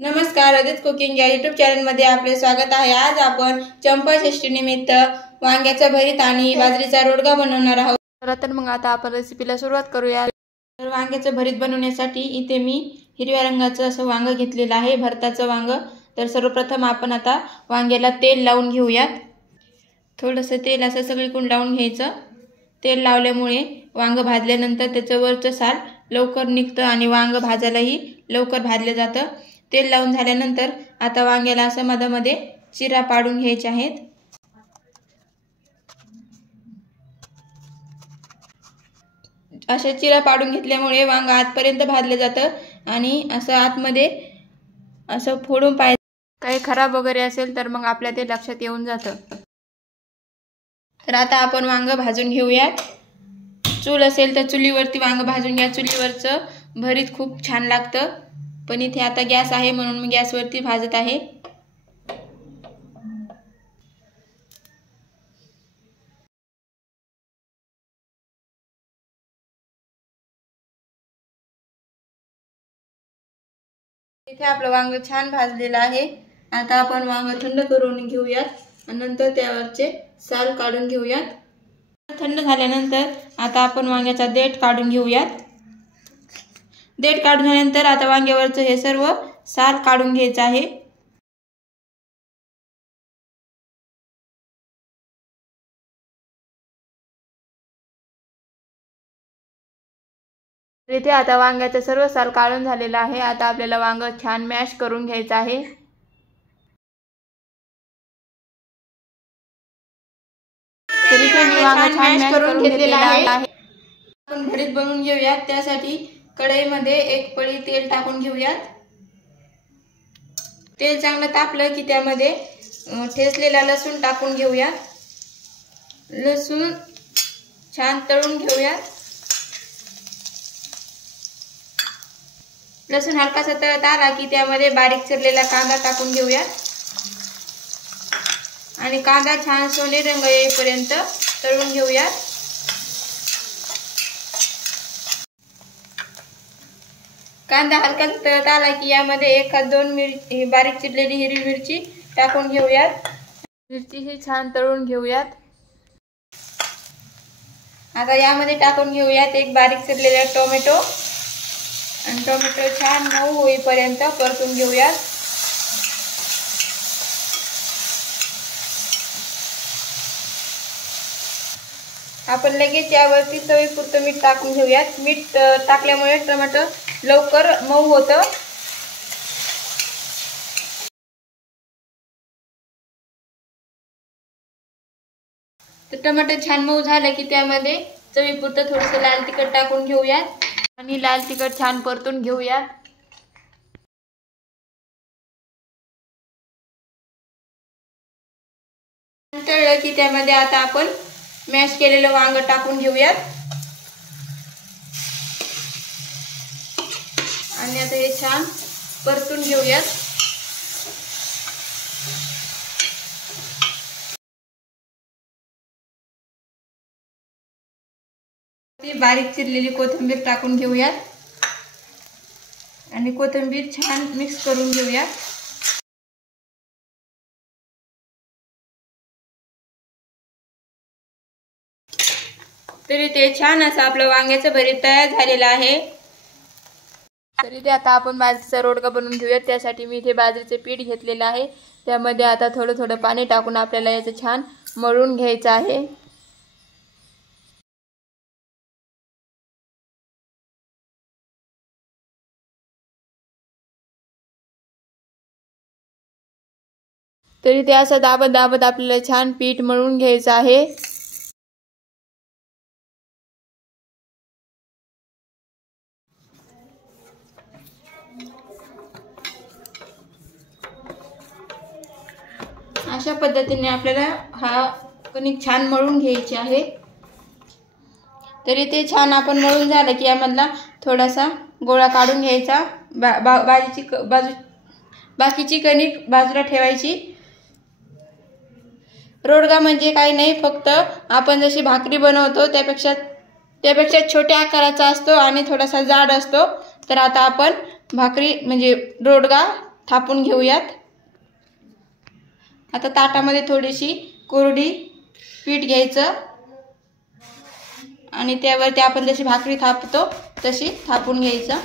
नमस्कार, अदित कुकिंग या यूट्यूब चॅनलमध्ये आपले स्वागत आहे। आज आपण चंपाषष्ठी निमित्त वांग्याचा भरीत आणि बाजरीचा रोडगा बनवणार आहोत। तर मग आता आपण रेसिपीला सुरुवात करूया। तर वांग्याचं भरीत बनवण्यासाठी इथे मी हिरव्या रंगाचं असं वांग घेतलेलं आहे, भरताचं वांग। तर सर्वप्रथम आपण आता वांग्याला तेल लावून घेऊयात। थोडंसं तेल असं सगळीकडून लावून घ्यायचं। तेल लावल्यामुळे वांग भाजल्यानंतर त्याचं वरचं साल लवकर निघतं आणि वांग भाजायलाही लवकर भाजलं जातं। तेल लावून झाल्यानंतर आता वांग्याला असं मधामध्ये चिरा पाडून घ्यायचे आहेत। अशा चिरा पाडून घेतल्यामुळे वांग आतपर्यंत भाजलं जातं आणि असं आतमध्ये असं फोडून पाहिजे। काही खराब वगैरे असेल तर मग आपल्या ते लक्षात येऊन जातं। तर आता आपण वांग भाजून घेऊयात। चूल असेल तर चुलीवरती वांग भाजून घ्या। चुलीवरचं भरीत खूप छान लागतं, पण इथे आता गॅस आहे म्हणून मी गॅसवरती भाजत आहे। इथे आपलं वांग छान भाजलेलं आहे। आता आपण वांग थंड करून घेऊयात आणि नंतर त्यावरचे साल काढून घेऊयात। थंड झाल्यानंतर आता आपण वांग्याचा देठ काढून घेऊयात। देठ काढून झाल्यानंतर आता वांग्यावरचं हे सर्व साल काढून घ्यायचं आहे। इथे आता वांग्याचं सर्व साल काढून झालेलं आहे। आता आपल्याला वांग छान मॅश करून घ्यायचं आहे। तर इथे मी वांग छान मॅश करून घेतलेलं आहे। आपण भरीत बनवून घेऊयात। त्यासाठी कढईमध्ये एक पळी तेल टाकून घेऊयात। तेल चांगलं तापलं की त्यामध्ये ठेचलेला लसूण टाकून घेऊयात। लसूण छान तळून घेऊयात। लसूण हलकासा तळत आला की त्यामध्ये बारीक चिरलेला कांदा टाकून घेऊयात आणि कांदा छान सोनेरी रंग येईपर्यंत तळून घेऊयात। कांदा हलकासा तळत आला की यामध्ये 1-2 बारीक चिरलेली हिरवी मिरची टाकून घेऊयात। मिरची ही छान तळून घेऊयात। आता यामध्ये टाकून घेऊयात एक बारीक चिरलेला टोमॅटो आणि टोमॅटो छान मऊ होईपर्यंत परतून घेऊयात। आपण लगेच यावरती चवीपुरतं मीठ टाकून घेऊयात। मीठ टाकल्यामुळे टोमॅटो लवकर मऊ होतं। तर टोमॅटो छान मऊ झालं की त्यामध्ये चवीपुरतं थोडंसं लाल तिखट टाकून घेऊयात आणि लाल तिखट छान परतून घेऊयात। तळलं की त्यामध्ये आता आपण मॅश केलेलं वांग टाकून घेऊयात आणि आता हे छान परतून घेऊयात। ती बारीक चिरलेली कोथिंबीर टाकून घेऊयात आणि कोथिंबीर छान मिक्स करून घेऊयात। तरी ते छान असं आपलं वांग्याचं भरीत तयार झालेलं आहे। तरी ते आता आपण बाजरीचा रोडगा बनवून घेऊयात। त्यासाठी मी इथे बाजरीचे पीठ घेतलेलं आहे। त्यामध्ये आता थोडं थोडं पाणी टाकून आपल्याला याचं छान मळून घ्यायचं आहे। तरी ते असं दाबत दाबत आपल्याला छान पीठ मळून घ्यायचं आहे। अशा पद्धतीने आपल्याला हा कणिक छान मळून घ्यायची आहे। तरी ते छान आपण मळून झालं की यामधला थोडासा गोळा काढून घ्यायचा। बाकीची कणिक बाजूला ठेवायची। रोडगा म्हणजे काही नाही, फक्त आपण जशी भाकरी बनवतो त्यापेक्षा छोट्या आकाराचा असतो आणि थोडासा जाड असतो। तर आता आपण भाकरी म्हणजे रोडगा थापून घेऊयात। आता ताटामध्ये थोडीशी कोरडी पीठ घ्यायचं आणि त्यावरती आपण जशी भाकरी थापतो तशी थापून घ्यायचं।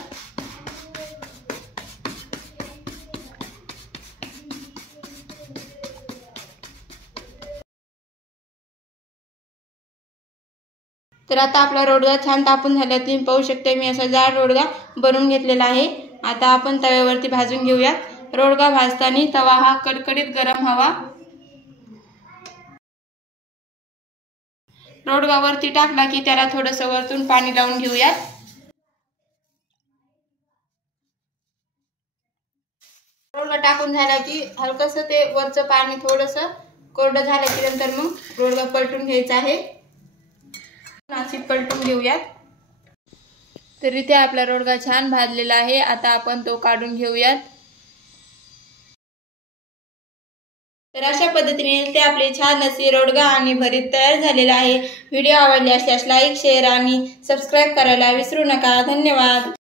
तर आता आपला रोडगा छान तापून झाला। तुम्ही पाहू शकता मी असा जाड रोडगा बनवून घेतलेला आहे। आता आपण तव्यावरती भाजून घेऊयात। रोडगा भाजताना तवा हा कडकडीत गरम हवा। रोडगा वरती टाकला की त्याला थोडंसं वरतून पाणी लावून घेऊयात। रोडगा टाकून झाला की हलकसं ते वरचं पाणी थोडंसं कोरडं झालं की नंतर मग रोडगा पलटून घ्यायचा आहे। नाशिक पलटून घेऊयात। तर इथे आपला रोडगा छान भाजलेला आहे। आता आपण तो काढून घेऊयात। तर अशा पद्धतीने ते आपले छान असे रोडगा आणि भरीत तयार झालेला आहे। व्हिडिओ आवडले असल्यास लाईक, शेअर आणि सबस्क्राइब करायला विसरू नका। धन्यवाद।